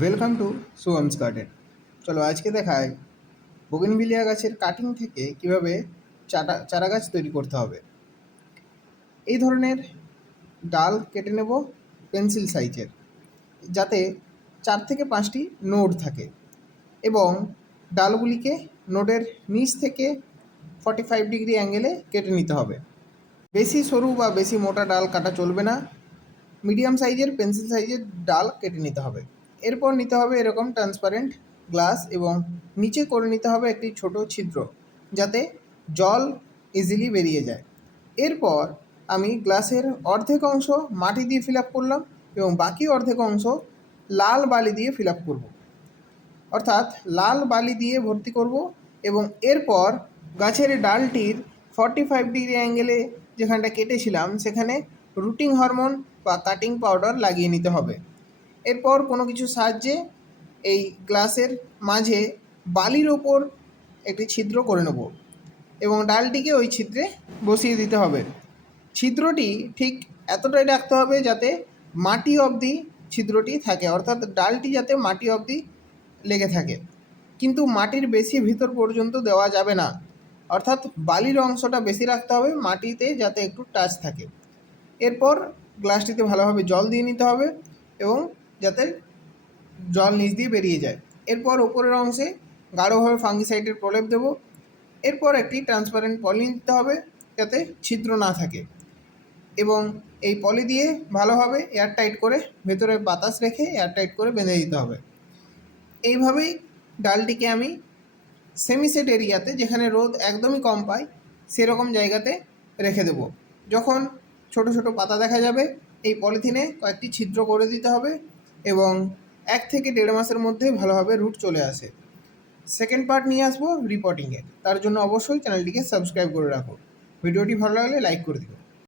Welcome to শুভমস garden. চলো আজকে দেখাই বোগেনভিলিয়া গাছের কাটিং থেকে কিভাবে চারা গাছ তৈরি করতে হবে। এই ধরনের ডাল কেটে নেব পেন্সিল সাইজের, যাতে 4 থেকে 5টি নোড থাকে, এবং ডালগুলিকে নোডের নিচ থেকে 45 ডিগ্রি অ্যাঙ্গেলে কেটে নিতে হবে। বেশি সরু বা বেশি মোটা ডাল কাটা চলবে না, মিডিয়াম সাইজের পেন্সিল সাইজের ডাল কেটে নিতে হবে। এরপর নিতে হবে এরকম ট্রান্সপারেন্ট গ্লাস, এবং নিচে করে নিতে হবে একটি ছোট ছিদ্র, যাতে জল ইজিলি বেরিয়ে যায়। এরপর আমি গ্লাসের অর্ধেক অংশ মাটি দিয়ে ফিল আপ করলাম, এবং বাকি অর্ধেক অংশ লাল বালি দিয়ে ফিল আপ করবো, অর্থাৎ লাল বালি দিয়ে ভর্তি করব। এবং এরপর গাছের ডালটির 45 ডিগ্রি অ্যাঙ্গেলে যেখানটা কেটেছিলাম সেখানে রুটিং হরমোন বা কাটিং পাউডার লাগিয়ে নিতে হবে। এরপর কোনো কিছু সাহায্যে এই গ্লাসের মাঝে বালির ওপর একটি ছিদ্র করে নেব, এবং ডালটিকে ওই ছিদ্রে বসিয়ে দিতে হবে। ছিদ্রটি ঠিক এতটাই রাখতে হবে যাতে মাটি অবধি ছিদ্রটি থাকে, অর্থাৎ ডালটি যাতে মাটি অবধি লেগে থাকে, কিন্তু মাটির বেশি ভিতর পর্যন্ত দেওয়া যাবে না, অর্থাৎ বালির অংশটা বেশি রাখতে হবে, মাটিতে যাতে একটু টাচ থাকে। এরপর গ্লাসটিতে ভালোভাবে জল দিয়ে নিতে হবে, এবং যাতে জল নিচ দিয়ে বেরিয়ে যায়। এরপর ওপরের অংশে গাঢ়ভাবে ফাঙ্গিসাইডের প্রলেপ দেব। এরপর একটি ট্রান্সপারেন্ট পলি দিতে হবে যাতে ছিদ্র না থাকে, এবং এই পলি দিয়ে ভালোভাবে এয়ারটাইট করে ভেতরে বাতাস রেখে এয়ারটাইট করে বেঁধে দিতে হবে। এইভাবেই ডালটিকে আমি সেমিসেট এরিয়াতে, যেখানে রোদ একদমই কম পাই, সেরকম জায়গাতে রেখে দেব। যখন ছোট ছোট পাতা দেখা যাবে, এই পলিথিনে কয়েকটি ছিদ্র করে দিতে হবে, এবং 1 থেকে 1.5 মাসের মধ্যেই ভালোভাবে রুট চলে আসে। সেকেন্ড পার্ট নিয়ে আসবো রিপোর্টিংয়ে, তার জন্য অবশ্যই চ্যানেলটিকে সাবস্ক্রাইব করে রাখো। ভিডিওটি ভালো লাগলে লাইক করে দিও।